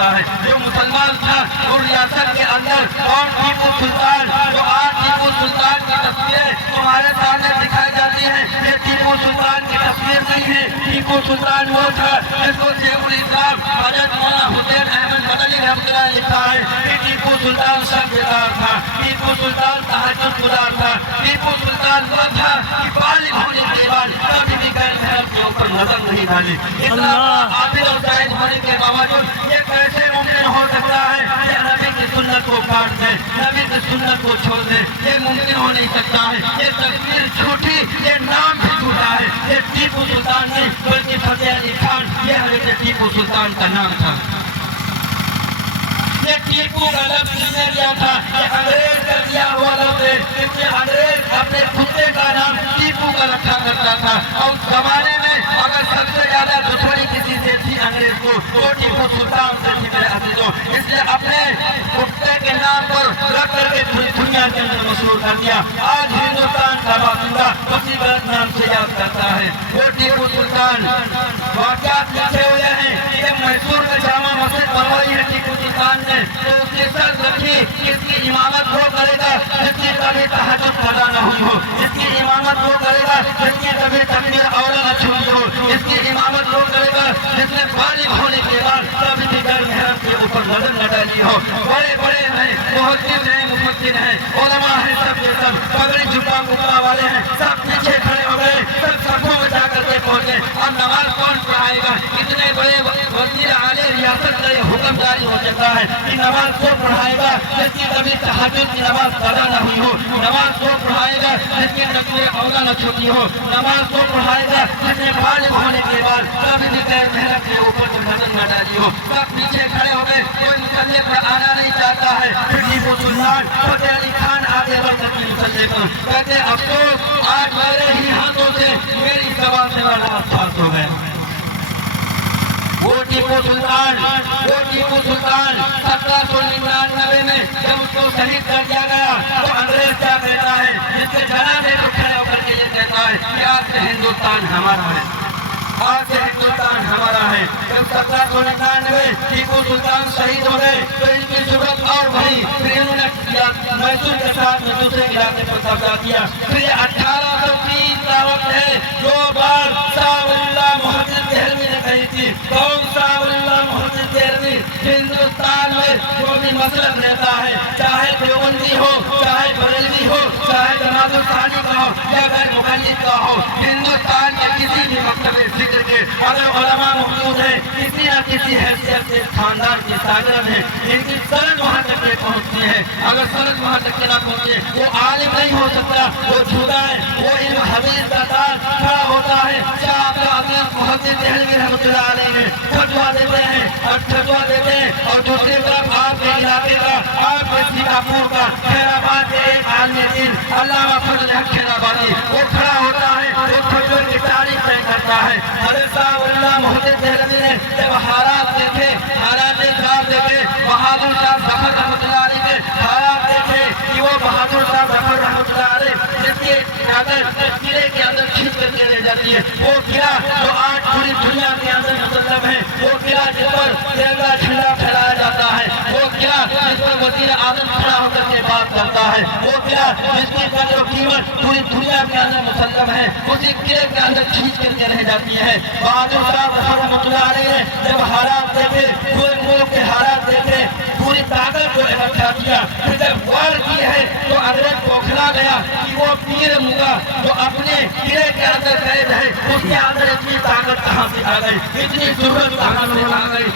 ہوتا ہے. جو مسلمان تھا اور ریاست کے اندر اور ٹیپو سلطان، جو آج ٹیپو سلطان کی تصویریں تمہارے سامنے دکھائی جاتی ہیں، یہ ٹیپو سلطان کی تصویر نہیں ہے. ٹیپو سلطان وہ تھا جس کو شیخ الاسلام حضرت مولانا حسین احمد مدنی رحمۃ اللہ نے لکھا ہے کہ ٹیپو سلطان سبزدار تھا، ٹیپو سلطان تہجد گزار تھا، ٹیپو سلطان وہ تھا کہ بالغ ہونے کے بعد کبھی بھی غیر محرم کے اوپر نظر نہیں ڈالی. اتنا عادل اور زاہد ہونے کے باوجود یہ کیسے ممکن ہو سکتا ہے کہ نبی کی سنت کو کاٹ دے، نبی کی سنت کو چھوڑ دے؟ یہ ممکن ہو نہیں سکتا ہے. یہ تصویر جھوٹی، یہ نام بھی جھوٹا ہے. یہ ٹیپو سلطان نہیں بلکہ فتح علی خان، یہ حضرت ٹیپو سلطان کا نام تھا. یہ ٹیپو کا لفظ کس نے دیا تھا؟ یہ انگریز کا دیا ہوا لفظ ہے. کیونکہ انگریز اپنے کتے کا نام ٹیپو کا رکھا کرتا تھا، اور اس زمانے میں اگر سب سے زیادہ دشمنی کسی سے تھی انگریز کو تو ٹیپو سلطان سے تھی میرے عزیزوں. اس لیے اپنے کتے کے نام پر رکھ کر کے پوری دنیا کے اندر مشہور کر دیا. آج ہندوستان کا باشندہ اسی غلط نام سے یاد کرتا ہے. وہ ٹیپو سلطان واقعات لکھے ہوئے ہیں. یہ میسور میں جامع مسجد بنوائی ہے ٹیپو سلطان نے، تو اس کی سرد رکھی اس کی امامت وہ کرے گا جس کی کبھی تہجد قضا نہ ہوئی ہو، اس کی امامت وہ کرے گا جس کی کبھی تکبیر اولا نہ چھوئی ہو، اس کی امامت وہ کرے گا جس نے بالغ ہونے کے بعد کبھی بھی غیر محرم کے اوپر نظر نہ ڈالی ہو. بڑے بڑے ہیں، محدث ہیں، مفسر ہیں، علماء ہیں، سب کے سب پگڑی جھکا کپڑا والے ہیں، سب پیچھے کھڑے ہو گئے، سب صفوں میں جا کر کے پہنچے. اب نماز کون پڑھائے گا؟ اتنے بڑے وزیر اعلی ریاست کا یہ حکم جاری ہو چکا ہے کہ نماز کو پڑھائے گا جس کی کبھی تہجد کی نماز قضا نہ ہوئی ہو، نماز کو پڑھائے گا جس کی تکبیر اولا نہ چھوٹی ہو، نماز کو پڑھائے گا جس نے بالغ ہونے کے بعد کبھی بھی غیر محرم کے اوپر نظر نہ ڈالی ہو. سب پیچھے کھڑے ہو گئے، کوئی مسلح پر آنا نہیں چاہتا ہے. پھر ٹیپو سلطان فتح علی خان آگے بڑھ کر کے مسلح پر کہتے افسوس آج میرے ہی ہاتھوں سے میری زبان سے نماز پاس ہو گئے. وہ ٹیپو سلطان 1799 میں جب اس کو شہید کر دیا گیا تو انگریز کیا کہتا ہے؟ جس کے جنازے کو کھڑے ہو کر کے یہ کہتا ہے کہ آج سے ہندوستان ہمارا ہے، آج سے ہندوستان ہمارا ہے. جب 1799 ٹیپو سلطان شہید ہو گئے تو ان کی ضرورت اور بڑھی. پھر انہوں نے میسور کے ساتھ میں دوسرے علاقے پر قبضہ کیا. پھر 1830 کا وقت ہے جو بات شاہ ولی اللہ محدث دہلوی نے کہی تھی. کون شاہ ولی اللہ محدث دہلوی؟ ہندوستان میں جو بھی مسلک رہتا ہے، چاہے دیوبندی ہو، چاہے بریلوی ہو، چاہے جماعت ثانی کا ہو یا غیر مقلد کا ہو، ہندوستان کے کسی بھی مکتب فکر کے اگر علماء موجود ہیں کسی نہ کسی حیثیت سے خاندان کی ساگرد ہے، ان کی سند وہاں تک کے پہنچتی ہے. اگر سند وہاں تک کے نہ پہنچے وہ عالم نہیں ہو سکتا، وہ جھوٹا ہے. وہ علم حدیث کا تاج کھڑا ہوتا ہے. شاہ عبد العزیز محدث دہلوی رحمۃ اللہ علیہ نے فتوا دیتے ہیں اور دوسری طرف آپ کے علاقے کا، آپ کے سیتاپور کا، خیرآباد کے ایک عالم دین علامہ فضل حق خیرآبادی وہ کھڑا ہوتا ہے، وہ فتوے کی تاریخ طے کرتا ہے. حضرت شاہ ولی اللہ محدث دہلوی نے جب حالات دیکھے، حالات صاحب دیکھے، بہادر شاہ ظفر رحمۃ اللہ علیہ کے حالات دیکھے کہ وہ بہادر شاہ ظفر رحمۃ اللہ علیہ جس کی چادر قلعے کے اندر کھینچ کر کے لے جاتی ہے، وہ قلعہ جو آج پوری دنیا کے اندر مسلم ہے، وہ قلعہ جس پر ترنگا جھنڈا پھیلایا جاتا ہے، وہ قلعہ جس پر وزیر اعظم کھڑا ہو کر کے بات کرتا ہے، وہ قلعہ جس کی قدر و قیمت پوری دنیا کے اندر مسلم ہے، اسی قلعے کے اندر کھینچ کر کے رہ جاتی ہے. بہادر شاہ ظفر رحمۃ اللہ علیہ نے جب حالات دیکھے، پورے ملک کے حالات دیکھے، پوری طاقت کو اکٹھا کیا. پھر جب وار کی ہے تو انگریز بوکھلا گیا کہ وہ پیر مغا جو اپنے قلعے کے اندر قید ہے اس کے اندر اتنی طاقت کہاں سے آ گئی، اتنی ضرورت کہاں سے آ گئی.